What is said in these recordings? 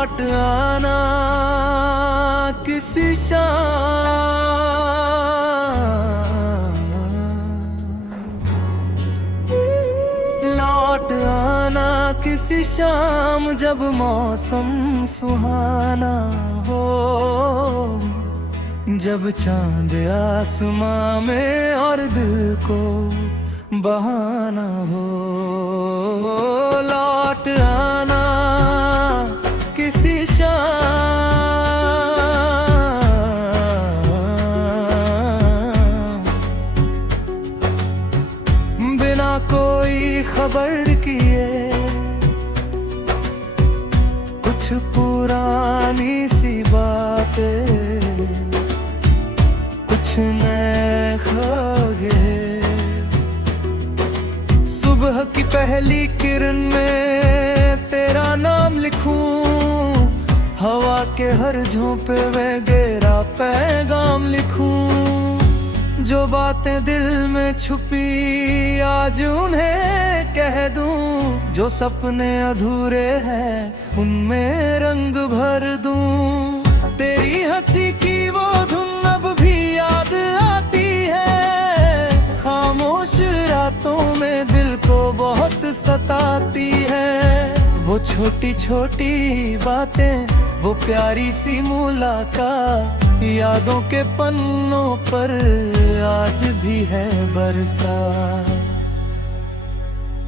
लौट आना किसी शाम, लौट आना किसी शाम जब मौसम सुहाना हो, जब चांद आसमां में और दिल को बहाना हो। लौट आना किसी शाम, बिना कोई खबर किए कुछ पुरानी सी बातें, कुछ नए ख्वाहिश। सुबह की पहली किरण में तेरा नाम लिखूं, हवा के हर झोंपे में गहरा पैगाम लिखूं। जो बातें दिल में छुपी आज उन्हें कह दूं, जो सपने अधूरे हैं उनमें रंग भर दूं। तेरी हंसी की वो धुन अब भी याद आती है, खामोश रातों में दिल को बहुत सताती है। वो छोटी छोटी बातें, वो प्यारी सी मुलाकात, यादों के पन्नों पर आज भी है बरसात।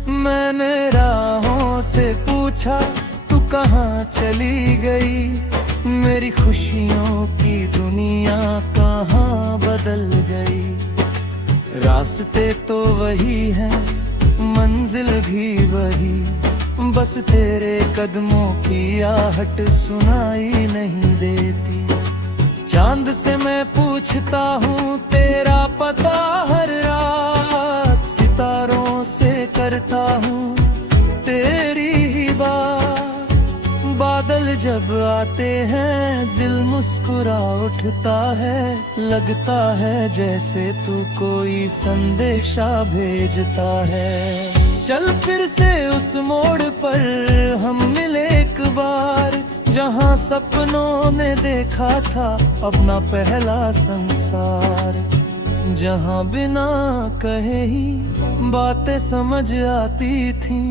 मैंने राहों से पूछा तू कहाँ चली गई, मेरी खुशियों की दुनिया कहाँ बदल गई। रास्ते तो वही हैं, मंजिल भी वही, बस तेरे कदमों की आहट सुनाई नहीं देती। चांद से मैं पूछता हूँ तेरा पता हर रात, सितारों से करता हूँ तेरी ही बात। बादल जब आते हैं दिल मुस्कुरा उठता है, लगता है जैसे तू कोई संदेशा भेजता है। चल फिर से उस मोड़ पर हम मिले एक बार, जहाँ सपनों ने देखा था अपना पहला संसार। जहाँ बिना कहे ही बातें समझ आती थी,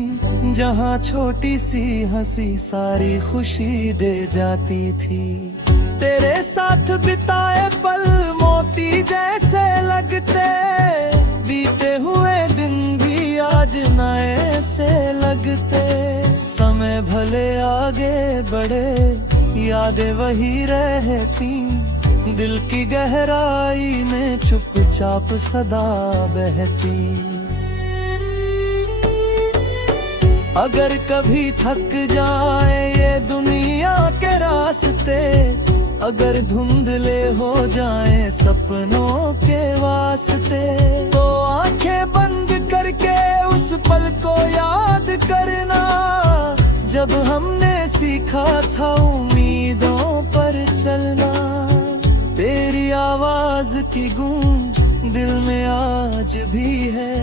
जहाँ छोटी सी हंसी सारी खुशी दे जाती थी। तेरे साथ बिताए पल मोती जैसे लगते, बीते हुए दिन भी आज नए से लगते। समय भले आगे बढ़े यादें वही रहती, दिल की गहराई में चुपचाप सदा बहती। अगर कभी थक जाए ये दुनिया के रास्ते, अगर धुंधले हो जाए सपनों के वास्ते, तो आंखें बंद करके उस पल को याद करना, जब हमने सीखा था उम्मीदों पर चलना। तेरी आवाज की गूंज दिल में आज भी है,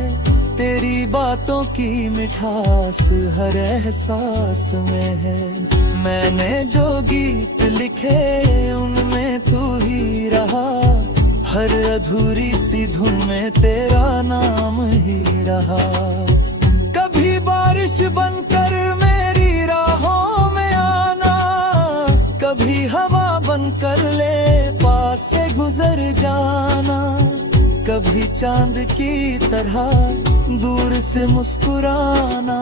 तेरी बातों की मिठास हर एहसास में है। मैंने जो गीत लिखे उनमें तू ही रहा, हर अधूरी सी धुन में तेरा नाम ही रहा। कभी बारिश बनकर मेरी राहों में आना, कभी हवा बनकर ले पास से गुजर जाना। कभी चांद की तरह दूर से मुस्कुराना,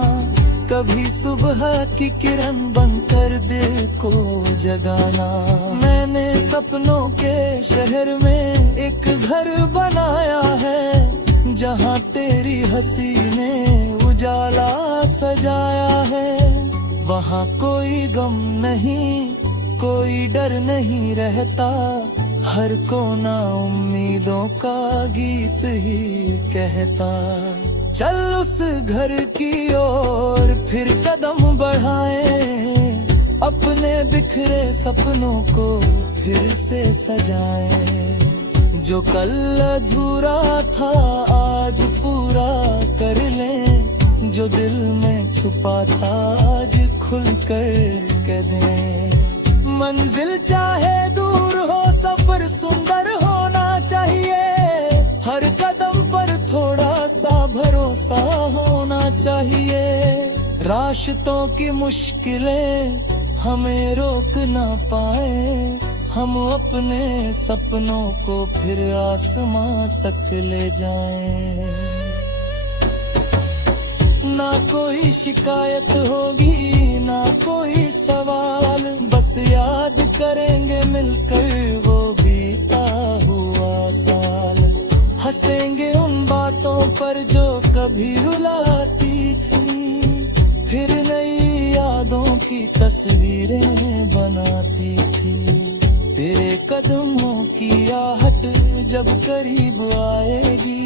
कभी सुबह की किरण बनकर दिल को जगाना। मैंने सपनों के शहर में एक घर बनाया है, जहाँ तेरी हंसी ने उजाला सजाया है। वहाँ कोई गम नहीं, कोई डर नहीं रहता, हर कोना उम्मीदों का गीत ही कहता। चल उस घर की ओर फिर कदम बढ़ाएं, अपने बिखरे सपनों को फिर से सजाएं। जो कल अधूरा था आज पूरा कर लें, जो दिल में छुपा था आज खुल कर कह दे। मंजिल चाहे दूर हो सफर सुंदर होना चाहिए, हर कदम पर थोड़ा सा भरोसा होना चाहिए। रास्तों की मुश्किलें हमें रोक ना पाए, हम अपने सपनों को फिर आसमां तक ले जाएं। ना कोई शिकायत होगी ना कोई सवाल, बस याद करेंगे मिलकर वो बीता हुआ साल। हंसेंगे उन बातों पर जो कभी रुलाती थी, फिर नई यादों की तस्वीरें बनाती थी। तेरे कदमों की आहट जब करीब आएगी,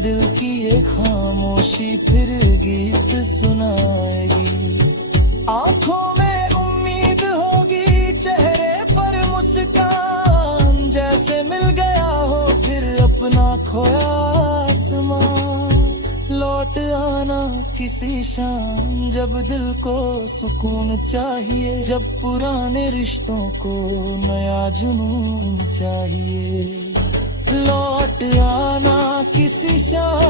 दिल की ये खामोशी फिर गीत सुनाएगी। आंखों में उम्मीद होगी चेहरे पर मुस्कान, जैसे मिल गया हो फिर अपना खोया आसमां। लौट आना किसी शाम जब दिल को सुकून चाहिए, जब पुराने रिश्तों को नया जुनून चाहिए। लौट आना किसी शाम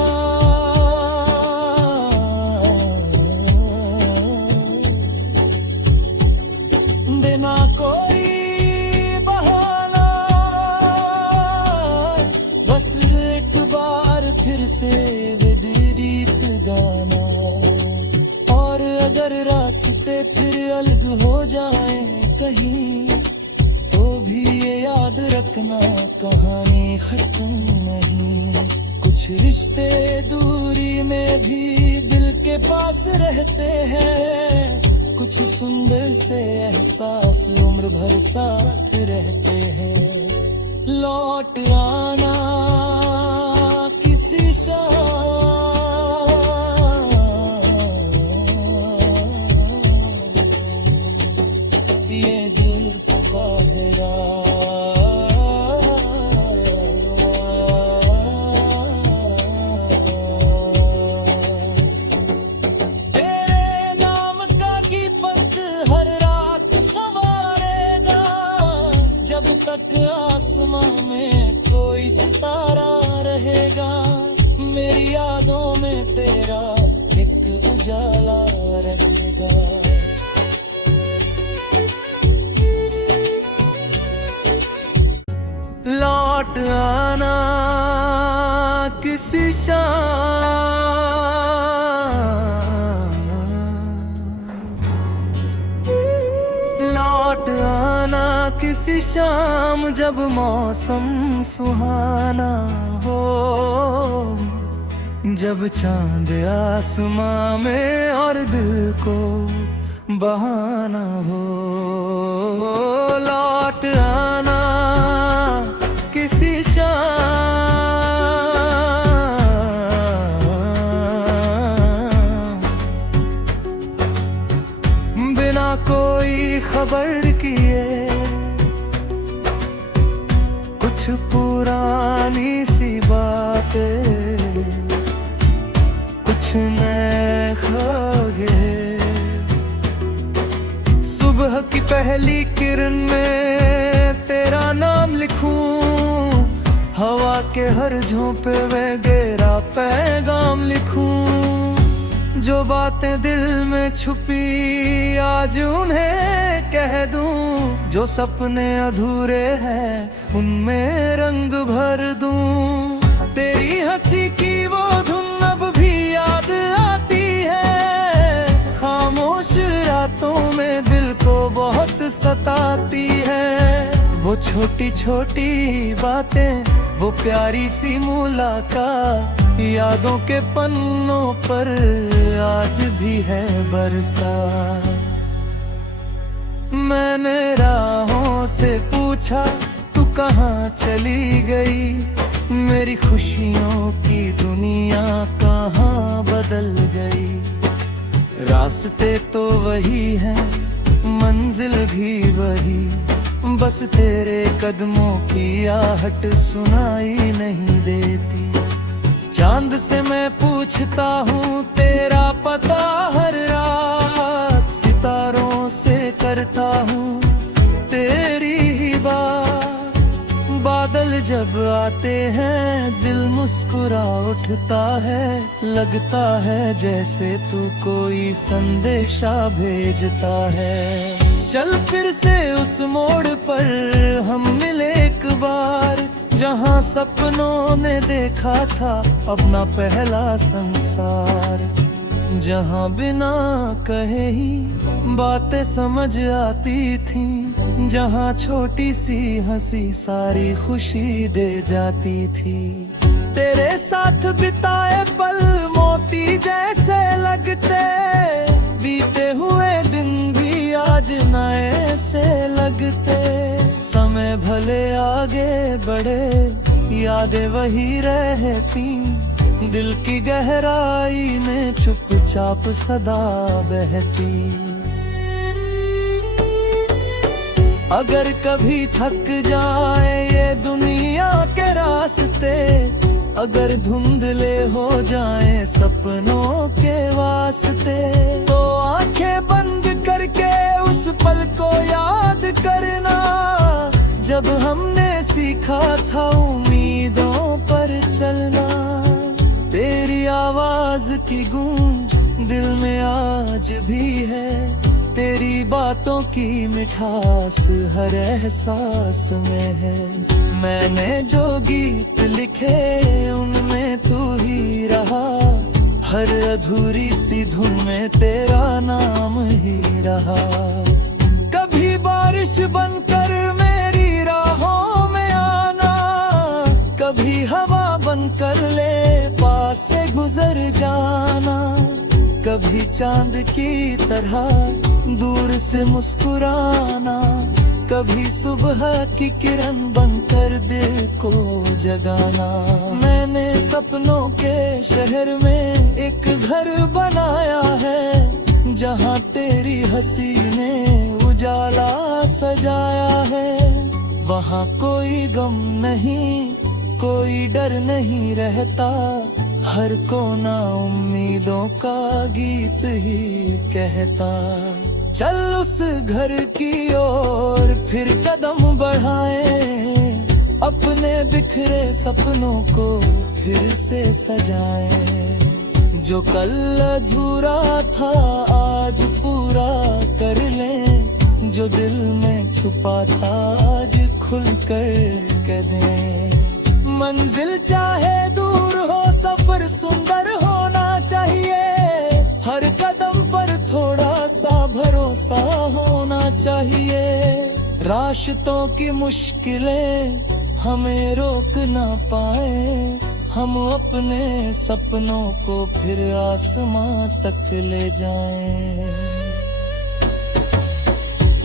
बिना कोई बहाना, बस एक बार फिर से विदरीत गाना। और अगर रास्ते फिर अलग हो जाए कहीं, तो भी ये याद रखना कहानी खत्म नहीं। कुछ रिश्ते दूरी में भी दिल के पास रहते हैं, कुछ सुंदर से एहसास उम्र भर साथ रहते हैं। लौट आना किसी शाम ये दिल को बाहरा। तेरे नाम का दीपक हर रात सवारेगा, जब तक आसमां में कोई सितारा रहेगा। मेरी यादों में तेरा एक उजाला रहेगा। लौट आना किसी शाम, लौट आना किसी शाम जब मौसम सुहाना हो, जब चांद आसमां में और दिल को बहाना हो। लौट आना किसी शाम बिना कोई खबर किए, कुछ पुरानी सी बातें कुछ नए ख्वाहिश। सुबह की पहली किरण में तेरा नाम लिखूं, हवा के हर झोंपे में गहरा पैगाम लिखूं। जो बातें दिल में छुपी आज उन्हें कह दूं, जो सपने अधूरे हैं उनमें रंग भर दूं। तेरी हंसी की वो धुन अब भी याद आती है, खामोश रातों में दिल को बहुत सताती है। वो छोटी छोटी बातें, वो प्यारी सी मुलाकात, यादों के पन्नों पर आज भी है बरसात। मैंने राहों से पूछा तू कहाँ चली गई, मेरी खुशियों की दुनिया कहाँ बदल गई। रास्ते तो वही हैं, मंजिल भी वही, बस तेरे कदमों की आहट सुनाई नहीं देती। चांद से मैं पूछता हूँ तेरा पता हर रात, सितारों से करता हूँ तेरी ही बात। बादल जब आते हैं दिल मुस्कुरा उठता है, लगता है जैसे तू कोई संदेशा भेजता है। चल फिर से उस मोड़ पर हम मिले एक बार, जहाँ सपनों ने देखा था अपना पहला संसार। जहाँ बिना कहे ही बातें समझ आती थी, जहाँ छोटी सी हंसी सारी खुशी दे जाती थी। तेरे साथ बिताए पल मोती जैसे लगते, बीते हुए दिन भी आज नए से लगते। समय भले आगे बढ़े यादें वही रहती, दिल की गहराई में चुपचाप सदा बहती। अगर कभी थक जाए ये दुनिया के रास्ते, अगर धुंधले हो जाए सपनों के वास्ते, तो आंखें बंद करके उस पल को याद करना, जब हमने सीखा था उम्मीदों पर चलना। तेरी आवाज की गूंज दिल में आज भी है, तेरी बातों की मिठास हर एहसास में है। मैंने जो गीत लिखे उनमें तू ही रहा, हर अधूरी सी धुन में तेरा नाम ही रहा। कभी बारिश बनकर मेरी राहों में आना, कभी हवा बनकर ले पास से गुजर जाना, कभी चांद की तरह दूर से मुस्कुराना, कभी सुबह की किरण बनकर दिल को जगाना। मैंने सपनों के शहर में एक घर बनाया है, जहाँ तेरी हंसी ने उजाला सजाया है। वहाँ कोई गम नहीं, कोई डर नहीं रहता, हर कोना उम्मीदों का गीत ही कहता। चल उस घर की ओर फिर कदम बढ़ाएं, अपने बिखरे सपनों को फिर से सजाएं। जो कल अधूरा था आज पूरा कर लें, जो दिल में छुपा था आज खुल कर कह दें। मंजिल चाहे दूर हो सफर सुंदर होना चाहिए, हर कदम पर थोड़ा सा भरोसा होना चाहिए। रास्तों की मुश्किलें हमें रोक ना पाए, हम अपने सपनों को फिर आसमां तक ले जाएं।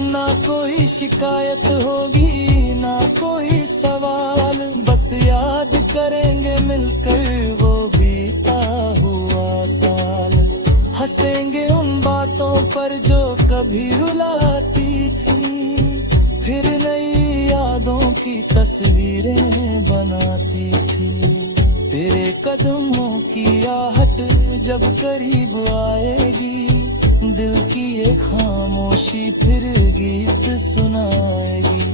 ना कोई शिकायत होगी ना कोई सवाल, बस याद करेंगे मिलकर वो बीता हुआ साल। हंसेंगे उन बातों पर जो कभी रुलाती थी, फिर नई यादों की तस्वीरें बनाती थी। तेरे कदमों की आहट जब करीब आएगी, दिल की ये खामोशी फिर गीत सुनाएगी।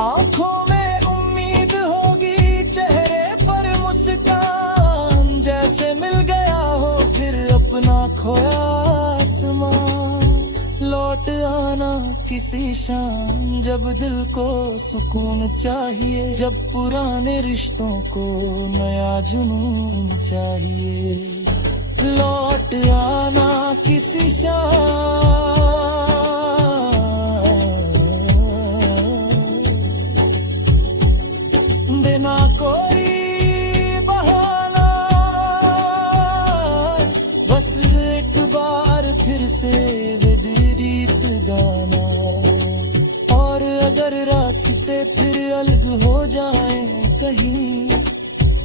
आंखों में उम्मीद होगी चेहरे पर मुस्कान, जैसे मिल गया हो फिर अपना खोया आसमां। लौट आना किसी शाम जब दिल को सुकून चाहिए, जब पुराने रिश्तों को नया जुनून चाहिए। लौट आना किसी शाम, बिना कोई बहाना, बस एक बार फिर से विपरीत गाना। और अगर रास्ते फिर अलग हो जाए कहीं,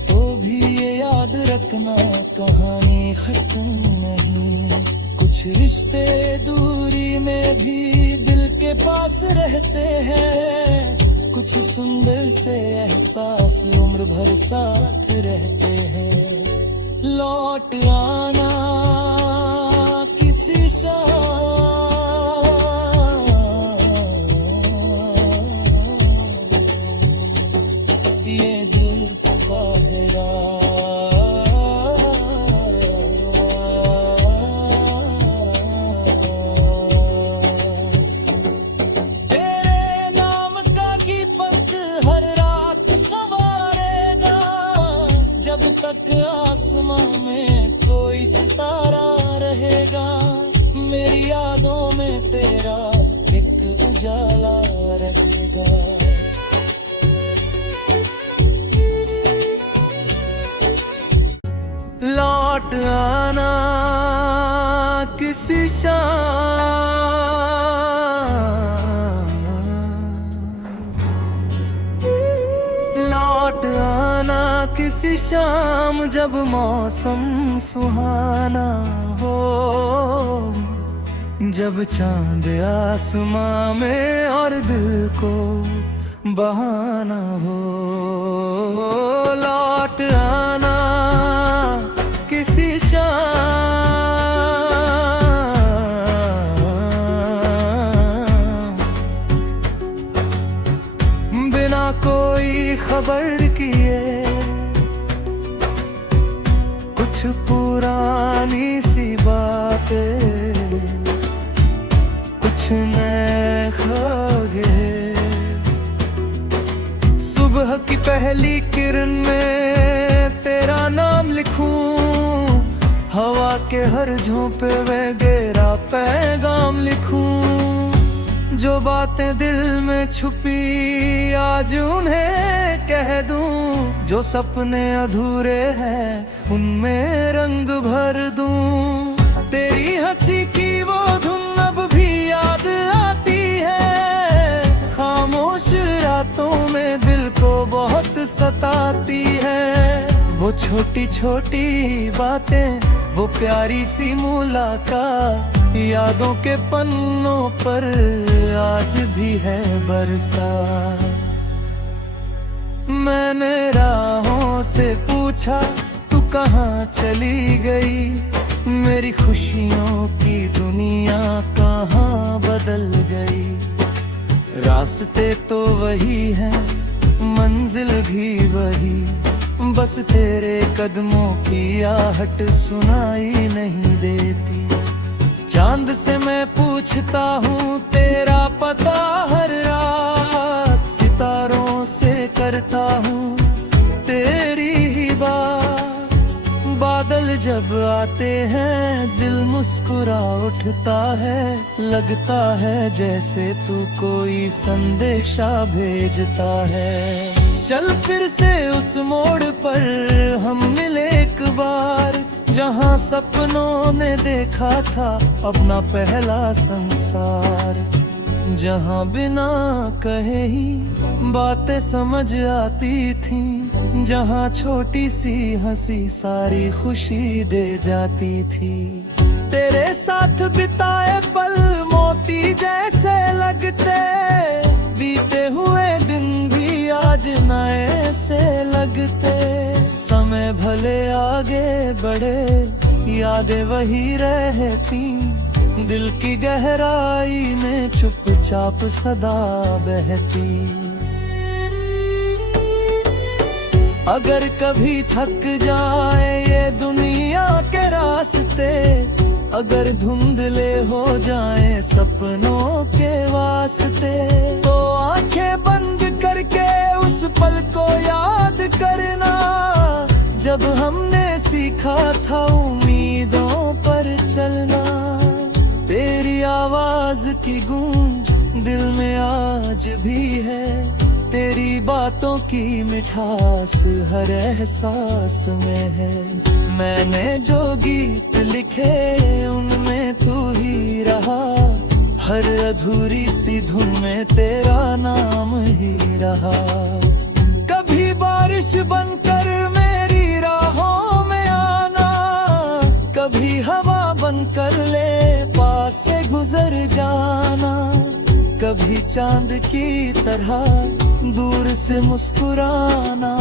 तो भी ये याद रखना कहानी खत्म नहीं। कुछ रिश्ते दूरी में भी दिल के पास रहते हैं, कुछ कुछ सुंदर से एहसास उम्र भर साथ रहते हैं। लौट आना किसी ये दिल का पहरा तेरे नाम का दीपक हर रात सवारेगा, जब तक आसमां में कोई सितारा रहेगा। मेरी यादों में तेरा एक उजाला रहेगा। लौट आना किसी लौट आना किसी शाम जब मौसम सुहाना हो, जब चांद आसमां में और दिल को बहाना हो। लौट आना किसी बिना कोई खबर किए, कुछ पुरानी सी बातें, कुछ नए ख्वाहिश। सुबह की पहली किरण में तेरा नाम लिखूं, हवा के हर झोंपे में गहरा पैगाम लिखूं। जो बातें दिल में छुपी आज उन्हें कह दूं, जो सपने अधूरे हैं उनमें रंग भर दूं। तेरी हंसी की वो धुन अब भी याद आती है, खामोश रातों में दिल को बहुत सताती है। वो छोटी छोटी बातें, वो प्यारी सी मुलाकात, यादों के पन्नों पर आज भी है बरसात। मैंने राहों से पूछा तू कहाँ चली गई, मेरी खुशियों की दुनिया कहाँ बदल गई। रास्ते तो वही हैं, मंजिल भी वही, बस तेरे कदमों की आहट सुनाई नहीं देती। चांद से मैं पूछता हूँ तेरा पता हर रात, सितारों से करता हूँ तेरी ही बात। बादल जब आते हैं दिल मुस्कुरा उठता है, लगता है जैसे तू कोई संदेशा भेजता है। चल फिर से उस मोड़ पर हम मिले एक बार, जहाँ सपनों ने देखा था अपना पहला संसार। जहाँ बिना कहे ही बातें समझ आती थी, जहाँ छोटी सी हंसी सारी खुशी दे जाती थी। तेरे साथ बिताए पल मोती जैसे लगते, बीते हुए दिन भी आज नए से लगते। समय भले आगे बढ़े यादें वही रहती, दिल की गहराई में चुपचाप सदा बहती। अगर कभी थक जाए ये दुनिया के रास्ते, अगर धुंधले हो जाए सपनों के वास्ते, तो आंखें बंद करके उस पल को याद करना, जब हमने सीखा था उम्मीदों पर चलना। तेरी आवाज की गूंज दिल में आज भी है, तेरी बातों की मिठास हर एहसास में है। मैंने जो गीत लिखे उनमें तू ही रहा, हर अधूरी सी धुन में तेरा नाम ही रहा। कभी बारिश बनकर मेरी राहों में आना, कभी हवा बनकर ले पास से गुजर जाना, कभी चांद की तरह दूर से मुस्कुराना,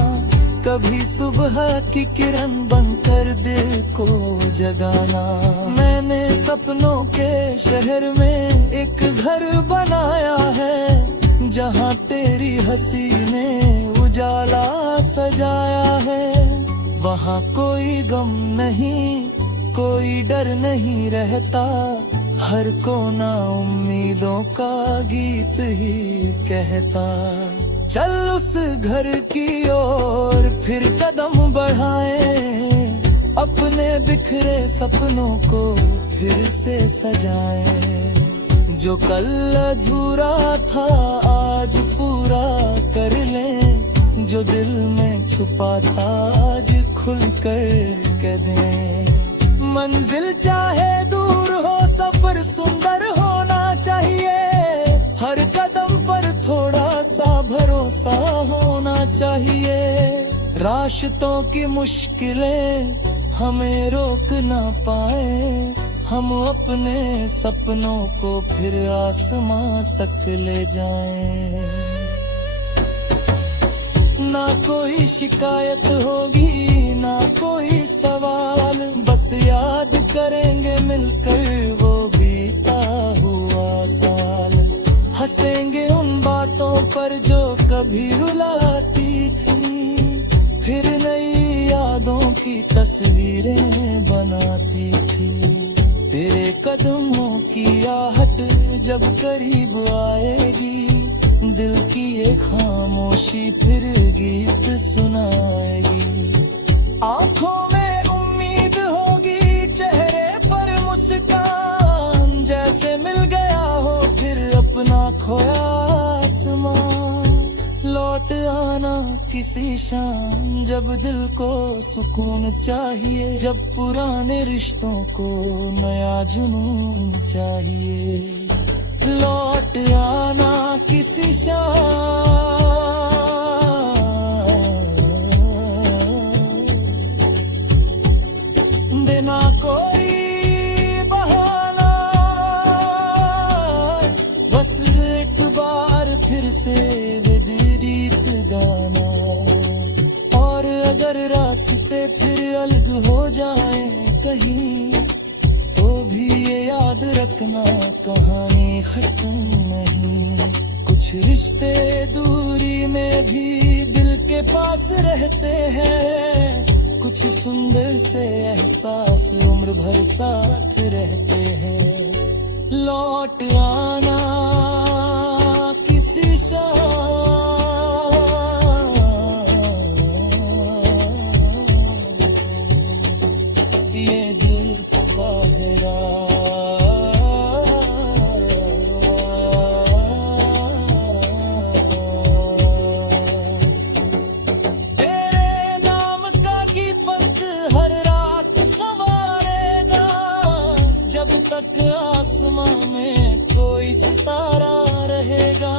कभी सुबह की किरण बनकर दिल को जगाना। मैंने सपनों के शहर में एक घर बनाया है, जहाँ तेरी हंसी ने उजाला सजाया है। वहाँ कोई गम नहीं, कोई डर नहीं रहता, हर कोना उम्मीदों का गीत ही कहता। चल उस घर की ओर फिर कदम बढ़ाएं, अपने बिखरे सपनों को फिर से सजाएं। जो कल अधूरा था आज पूरा कर लें, जो दिल में छुपा था आज खुल कर कह दें। मंजिल चाहे दूर हो सफर सुंदर होना चाहिए, हर कदम पर थोड़ा सा भरोसा होना चाहिए। रास्तों की मुश्किलें हमें रोक ना पाए, हम अपने सपनों को फिर आसमां तक ले जाएं। ना कोई शिकायत होगी ना कोई सवाल, बस याद करेंगे मिलकर वो बीता हुआ साल। हंसेंगे उन बातों पर जो कभी रुलाती थी, फिर नई यादों की तस्वीरें बनाती थी। तेरे कदमों की आहट जब करीब आएगी, दिल की ये खामोशी फिर गीत सुनाएगी। आंखों में उम्मीद होगी चेहरे पर मुस्कान, जैसे मिल गया हो फिर अपना खोया आसमां। लौट आना किसी शाम जब दिल को सुकून चाहिए, जब पुराने रिश्तों को नया जुनून चाहिए। लौट आना किसी शाम, बिना कोई बहाना, बस एक बार फिर से विदरीत गाना। और अगर रास्ते फिर अलग हो जाए कहीं, तो भी ये याद रखना कहानी खत्म नहीं। कुछ रिश्ते दूरी में भी दिल के पास रहते हैं, कुछ सुंदर से एहसास उम्र भर साथ रहते हैं। लौट आना किसी शाम, ये दिल को बाहरा तेरे नाम का दीपक हर रात सवारेगा, जब तक आसमां में कोई सितारा रहेगा।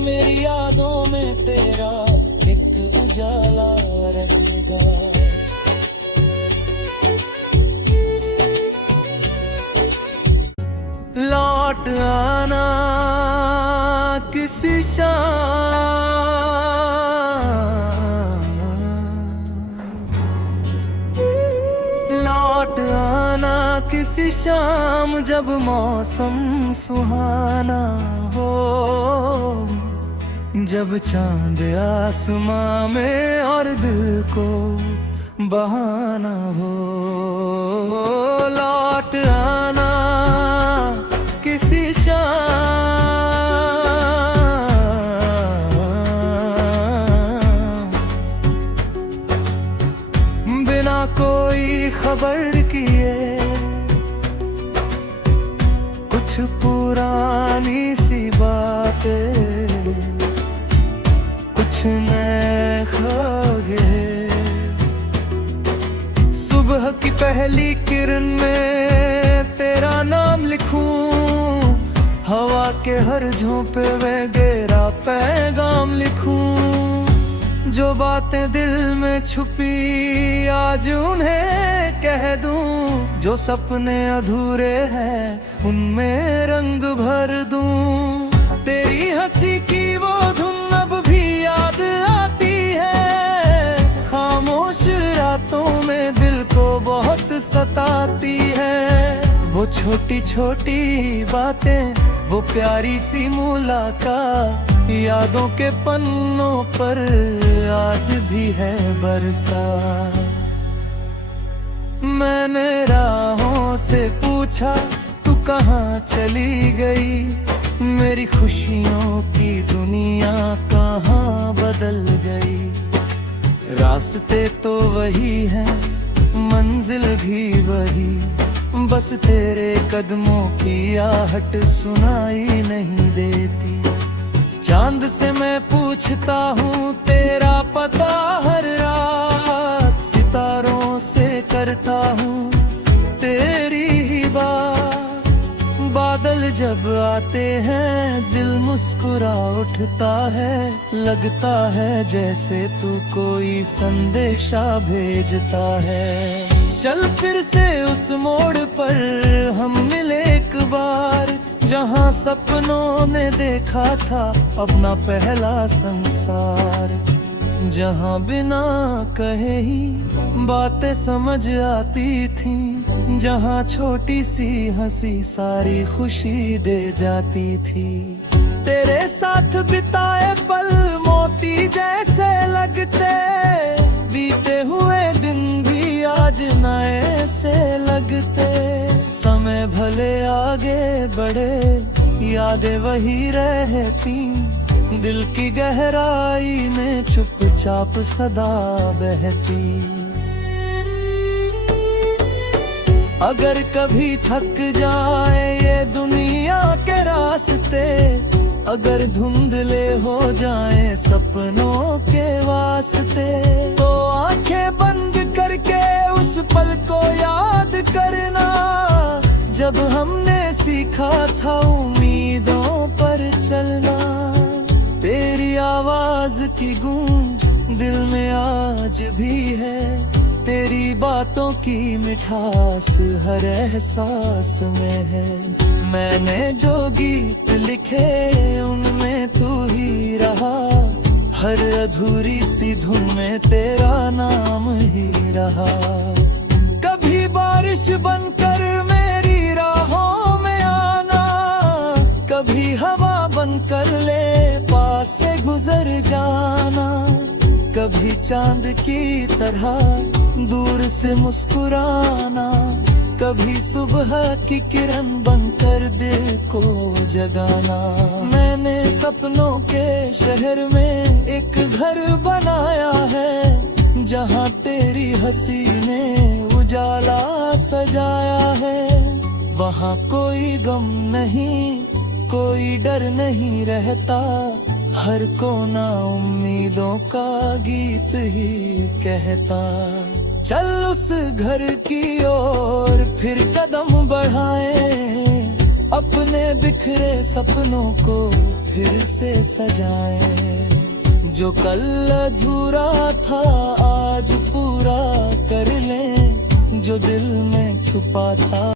मेरी यादों में तेरा एक उजाला रहेगा। लौट आना किसी शाम, लौट आना किसी शाम जब मौसम सुहाना हो, जब चांद आसमां में और दिल को बहाना हो। लौट आना किसी शाम, बिना कोई खबर किए, कुछ पुरानी सी बातें, कुछ नए ख्वाहिश। सुबह की पहली किरण में तेरा नाम लिखूं, हवा के हर झोंपे में गहरा पैगाम लिखूं। जो बातें दिल में छुपी आज उन्हें कह दूं, जो सपने अधूरे हैं उनमें रंग भर दूं। तेरी हंसी की वो धुन अब भी सताती है। वो छोटी छोटी बातें, वो प्यारी सी मुलाकात, यादों के पन्नों पर आज भी है बरसात। मैंने राहों से पूछा तू कहाँ चली गई, मेरी खुशियों की दुनिया कहाँ बदल गई। रास्ते तो वही हैं, मंजिल भी वही, बस तेरे कदमों की आहट सुनाई नहीं देती। चांद से मैं पूछता हूँ तेरा पता हर रात, सितारों से करता हूँ तेरी ही बात। बादल जब आते हैं दिल मुस्कुरा उठता है, लगता है जैसे तू कोई संदेशा भेजता है। चल फिर से उस मोड़ पर हम मिले एक बार, जहाँ सपनों ने देखा था अपना पहला संसार। जहाँ बिना कहे ही बातें समझ आती थी, जहाँ छोटी सी हंसी सारी खुशी दे जाती थी। तेरे साथ बिताए पल मोती जैसे लगते, बीते हुए दिन भी आज नए से लगते। समय भले आगे बढ़े यादें वही रहती, दिल की गहराई में चुपचाप सदा बहती। अगर कभी थक जाए ये दुनिया के रास्ते, अगर धुंधले हो जाए सपनों के वास्ते, तो आंखें बंद करके उस पल को याद करना, जब हमने सीखा था उम्मीदों पर चलना। तेरी आवाज की गूंज दिल में आज भी है, तेरी बातों की मिठास हर एहसास में है। मैंने जो गीत लिखे उनमें तू ही रहा, हर अधूरी सी धुन में तेरा नाम ही रहा। कभी बारिश बनकर मेरी राहों में आना, कभी हवा बनकर ले पास से गुजर जाना, कभी चांद की तरह दूर से मुस्कुराना, कभी सुबह की किरण बनकर दिल को जगाना। मैंने सपनों के शहर में एक घर बनाया है, जहाँ तेरी हंसी ने उजाला सजाया है। वहाँ कोई गम नहीं, कोई डर नहीं रहता, हर कोना उम्मीदों का गीत ही कहता। चल उस घर की ओर फिर कदम बढ़ाए, अपने बिखरे सपनों को फिर से सजाए। जो कल अधूरा था आज पूरा कर लें, जो दिल में छुपा था